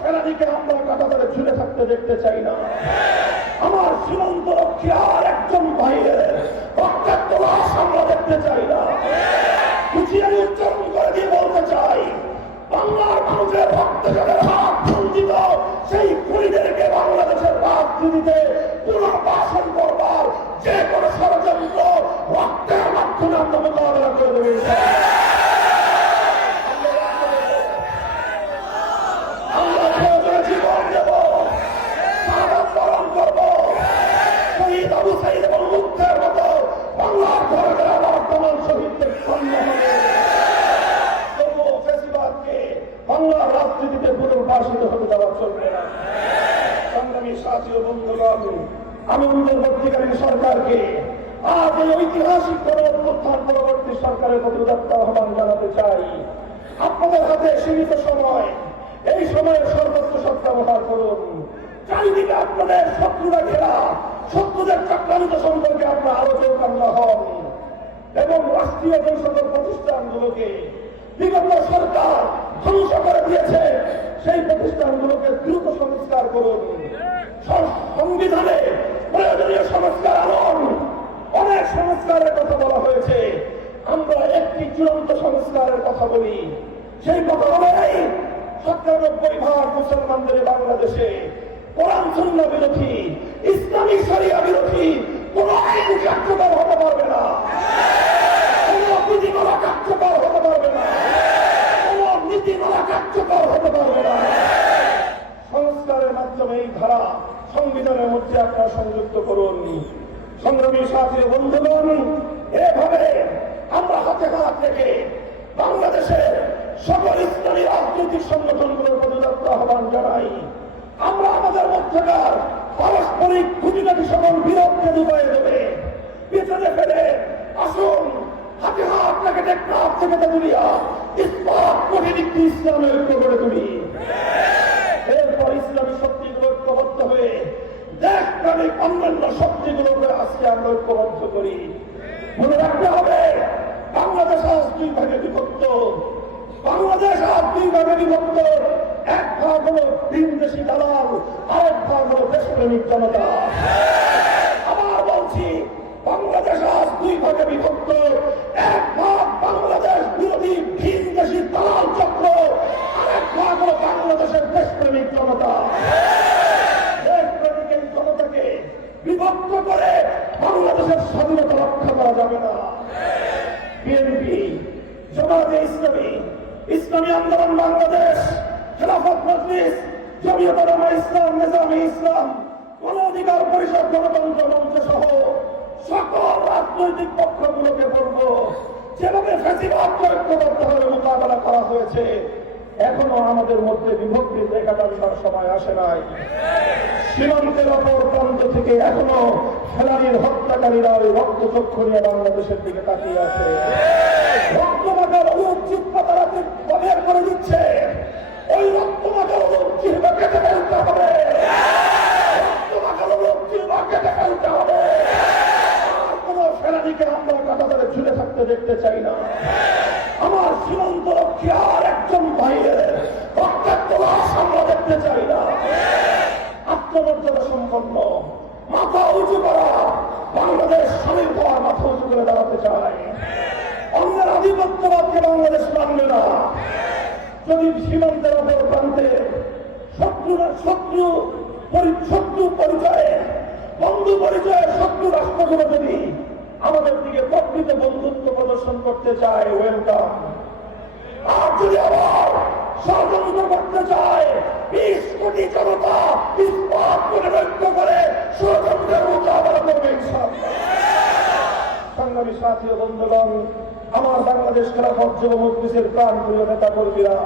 ফেরানিকে আমরা কাটাতারে ঝুলে থাকতে দেখতে চাই না। আমার সীমান্ত রক্ষী আর একজন ভাইয়ের রক্তাক্ত লাশ আমরা দেখতে চাই না। হুঁশিয়ারি উচ্চারণ করে দিয়ে বলতে চাই, বাংলার মানুষের রক্ত যাদের হাত সেই খুনিদেরকে বাংলাদেশের রাজনীতিতে পুনর্বাসন করবার যে কোনো ষড়যন্ত্র রক্তের মাধ্যমে আমরা মোকাবেলা করে দেবে আমরা প্রয়োজনে জীবন দেব সারা বরণ করব শহীদ আবু সাইদ এবং মুক্তের মতো বাংলার ঘরে ঘরে আবার কমল শহীদদের সন্ধ্যা হবে তবুও ফেসিবাদকে বাংলার রাজনীতিতে পুনর্বাসিত হতে দেওয়া চলবে না সংগ্রামী সাথী ও বন্ধুগণ আমি সরকারকে আজ এই ঐতিহাসিক গণ অভ্যুত্থান পরবর্তী সরকারের প্রতি উদাত্ত আহ্বান জানাতে চাই। আপনাদের হাতে সীমিত সময়, এই সময়ের সর্বোচ্চ সত্তা ব্যবহার করুন। চারিদিকে আপনাদের শত্রুরা ঘেরা শত্রুদের চক্রান্ত সম্পর্কে আপনার আরও চৌকান্ন হন। এবং রাষ্ট্রীয় পরিষদের প্রতিষ্ঠানগুলোকে বিগত সরকার ধ্বংস করে দিয়েছে, সেই প্রতিষ্ঠানগুলোকে দ্রুত সংস্কার করুন। সংবিধানে প্রয়োজনীয় সংস্কার আনুন অনেক সংস্কারের কথা বলা হয়েছে। আমরা একটি চূড়ান্ত সংস্কারের কথা বলি। সেই কথা বলেই সত্তানব্বই ভাগ মুসলমানদের বাংলাদেশে কোরআন হতে পারবে না। হতে পারবে না। হতে পারবে না। সংস্কারের মাধ্যমে এই ধারা সংবিধানের মধ্যে আপনারা সংযুক্ত করুন। সংগ্রামী সাথী বন্ধুগণ, এভাবে আমরা হাতে হাত রেখে বাংলাদেশের সকল ইসলামী রাজনৈতিক সংগঠনগুলোর প্রতিদত্ত আহ্বান জানাই। আমরা আমাদের মধ্যকার পারস্পরিক খুঁটিনাটি সকল বিরোধকে ডুবাই দেবে পেছনে ফেলে আসুন, হাতে হাত রেখে টেকনাফ থেকে তেতুলিয়া ইস্পাত একটি ইসলামের করে তুলি। দেশপ্রাণিক অন্যান্য শক্তিগুলোকে আজকে আমরা ঐক্যবদ্ধ করি। মনে রাখতে হবে, বাংলাদেশ আজ দুই ভাগে বিভক্ত। বাংলাদেশ আজ দুই ভাগে বিভক্ত। এক ভাগ হলো তিন দেশি দালাল, আরেক ভাগ হলো দেশপ্রেমিক জনতা। আবার বলছি, বাংলাদেশ আজ দুই ভাগে বিভক্ত। এক ভাগ বাংলাদেশ বিরোধী ভিন দেশি দালাল চক্র আরেক ভাগ হলো বাংলাদেশের দেশপ্রেমিক জনতা দেশপ্রেমিক এই জনতাকে বিভক্ত করে বাংলাদেশের স্বাধীনতা রক্ষা করা যাবে না বিএনপি জামাতে ইসলামী ইসলামী আন্দোলন বাংলাদেশ, খেলাফত মজলিস জমিয়ত ইসলাম, নিজামী ইসলাম গণ অধিকার পরিষদ, গণতন্ত্র মঞ্চ সহ সকল রাজনৈতিক পক্ষগুলোকে বলব, যেভাবে ফেসিবাদ ঐক্যবদ্ধভাবে মোকাবেলা করা হয়েছে, এখনও আমাদের মধ্যে বিভক্তি দেখা আসার সময় আসে নাই। সীমান্তের অপর প্রান্ত থেকে এখনও ফেলানির হত্যাকারীরা ওই রক্ত চক্ষু নিয়ে বাংলাদেশের দিকে তাকিয়ে আছে। চিত্তা তারা বের করে দিচ্ছে। ওই রক্তমাকার অরূপ চিহ্ন কেটে ফেলতে হবে। কেটে ফেলতে হবে। কোনো ফেলানিকে আমরা কাটাতারে ঝুলে থাকতে দেখতে চাই না। আমার সীমান্ত রক্ষী আর একজন ভাইয়ের রক্তাক্ত দেখতে চাই না। আত্মমর্যাদা সম্পন্ন। মাথা উঁচু করা বাংলাদেশ স্বামীর হওয়ার মাথা উঁচু করে দাঁড়াতে চায় অন্যের আধিপত্যবাদকে বাংলাদেশ মানবে না যদি সীমান্তের অপর প্রান্তে শত্রুরা শত্রু শত্রু পরিচয়ে, বন্ধু পরিচয়ে শত্রু রাষ্ট্রগুলো যদি আমাদের দিকে প্রকৃত বন্ধুত্ব প্রদর্শন করতে চায় ওয়েলকাম আর যদি আবার ষড়যন্ত্র করতে চায়, বিশ কোটি জনতা ইস্পাত করে ঐক্য করে ষড়যন্ত্রের মোকাবেলা করবে। সংগ্রামী সাথী বন্ধুগণ আমার বাংলাদেশ খেলাফত যুব মজলিসের প্রাণ প্রিয় নেতা কর্মীরা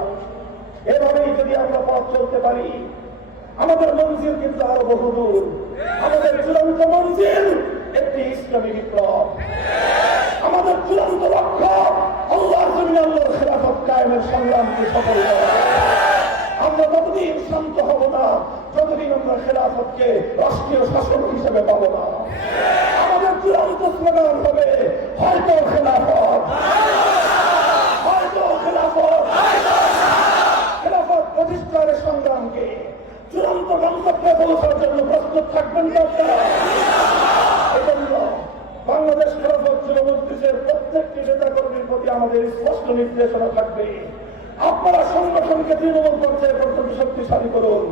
এভাবেই যদি আমরা পথ চলতে পারি, আমাদের মঞ্জিল কিন্তু আরও বহু দূর আমাদের চূড়ান্ত মঞ্জিল একটি ইসলামী বিপ্লব। আমাদের চূড়ান্ত লক্ষ্য আল্লাহর জমিনে আল্লাহর খেলাফত কায়েমের সংগ্রামকে সফল আমরা ততদিন শান্ত হব না, যতদিন আমরা খেলাফতকে রাষ্ট্রীয় শাসন হিসেবে পাবো না, আমাদের চূড়ান্ত স্লোগান হবে হয়তো খেলাফত হয়তো খেলাফত খেলাফত প্রতিষ্ঠানের সংগ্রামকে গন্তব্যে পৌঁছার জন্য প্রস্তুত থাকবেন এজন্য বাংলাদেশ খেলাফত যুব মজলিসের প্রত্যেকটি নেতা কর্মীর প্রতি আমাদের স্পষ্ট নির্দেশনা থাকবে আপনারা সংগঠনকে তৃণমূল পর্যায়ে পর্যন্ত শক্তিশালী করুন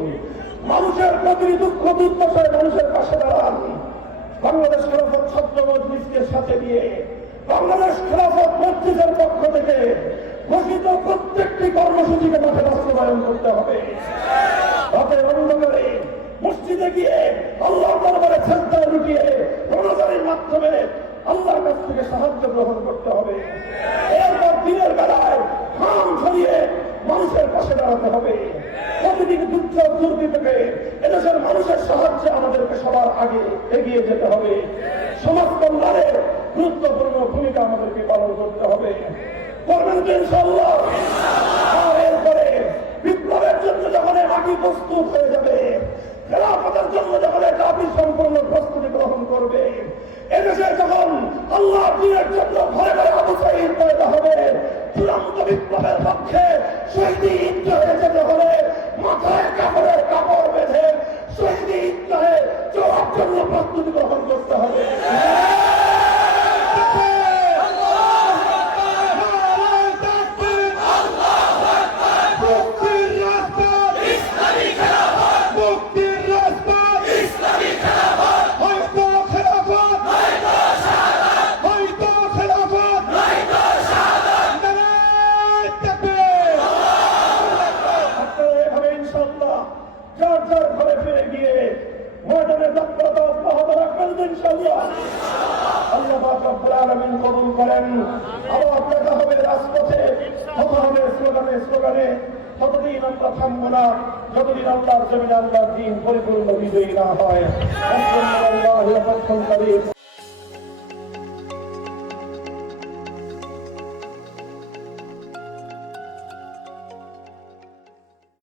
মানুষের প্রতিটি দুঃখ, দুর্দশায় মানুষের পাশে দাঁড়ান। বাংলাদেশ খেলাফত ছাত্র মজলিসকে সাথে নিয়ে বাংলাদেশ খেলাফত মসজিদের পক্ষ থেকে ঘোষিত প্রত্যেকটি কর্মসূচিকে মাঠে বাস্তবায়ন করতে হবে। রাতের অন্ধকারে মসজিদে গিয়ে আল্লাহ দরবারে শ্রদ্ধা লুটিয়ে রোজারির মাধ্যমে আল্লাহর কাছ থেকে সাহায্য গ্রহণ করতে হবে এরপর দিনের বেলায় খাম ছড়িয়ে মানুষের পাশে দাঁড়াতে হবে প্রতিদিন দুর্যোগ দুর্বিপাকে এদেশের মানুষের সাহায্যে আমাদেরকে সবার আগে এগিয়ে যেতে হবে সমাজ কল্যাণের গুরুত্বপূর্ণ ভূমিকা আমাদেরকে পালন করতে হবে। বিপ্লবের জন্য যখন মাটি প্রস্তুত হয়ে যাবে প্রস্তুতি গ্রহণ মাথায় কাপড়ের কাপড় বেঁধে শহীদ হয়ে চলার জন্য প্রস্তুতি গ্রহণ করতে মুক্তির রাস্তা হয়তো খেলাফত হয়তো খেলাফত নারায় তাকবীর আপনারা এভাবে ইনশাল্লাহ যার যার ঘরে ফিরে গিয়ে ময়দানে তৎপরতা অব্যাহত রাখবেন তো ইনশাল্লাহ আল্লাহ পাক রব্বুল আলামিন কবুল করেন আবার দেখা হবে রাজপথে কথা হবে স্লোগানে স্লোগানে ততদিন আমরা থামবো যতদিন পরিপূর্ণ বিজয়ী না হয়